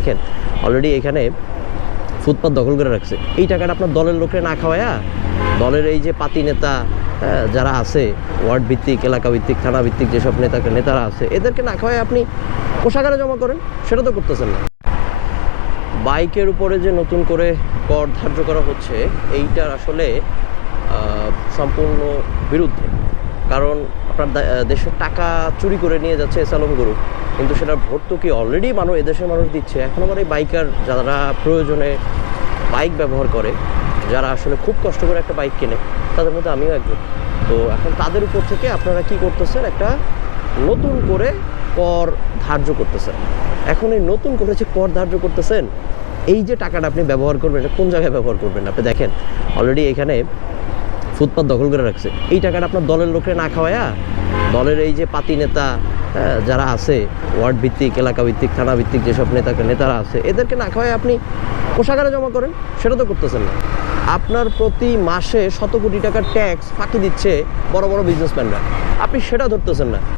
দেখেন অলরেডি এখানে ফুটপাত দখল করে রাখছে। এই টাকাটা আপনার দলের লোকরে না খাওয়ায়া দলের এই যে পাতি নেতা যারা আছে, ওয়ার্ড ভিত্তিক, এলাকা ভিত্তিক, থানা ভিত্তিক যেসব নেতারা আছে, এদেরকে না খাওয়ায় আপনি কোষাগারে জমা করেন, সেটা তো করতেছেন না। বাইকের উপরে যে নতুন করে কর ধার্য করা হচ্ছে, এইটার আসলে সম্পূর্ণ বিরুদ্ধে। কারণ আপনার দেশের টাকা চুরি করে নিয়ে যাচ্ছে এসালম গ্রুপ, কিন্তু সেটার ভর্তুকি অলরেডি এদেশের মানুষ দিচ্ছে। এখন আমার এই বাইকার যারা প্রয়োজনে বাইক ব্যবহার করে, যারা আসলে খুব কষ্ট করে একটা বাইক কেনে, তাদের মধ্যে আমিও একজন। তো এখন তাদের উপর থেকে আপনারা কি করতেছেন, একটা নতুন করে কর ধার্য করতেছেন। এখন এই নতুন করে যে কর ধার্য করতেছেন, এই যে টাকাটা আপনি ব্যবহার করবেন, এটা কোন জায়গায় ব্যবহার করবেন? আপনি দেখেন অলরেডি এখানে ফুটপাত দখল করে রাখছে। এই টাকাটা আপনার দলের লোকরে না খাওয়ায়া দলের এই যে পাতি নেতা যারা আছে, ওয়ার্ড ভিত্তিক, এলাকা ভিত্তিক, থানা ভিত্তিক যেসব নেতারা আছে, এদেরকে না খাওয়ায় আপনি কোষাগারে জমা করেন, সেটা তো করতেছেন না। আপনার প্রতি মাসে শত কোটি টাকার ট্যাক্স ফাঁকি দিচ্ছে বড় বড় বিজনেসম্যানরা, আপনি সেটা ধরতেছেন না।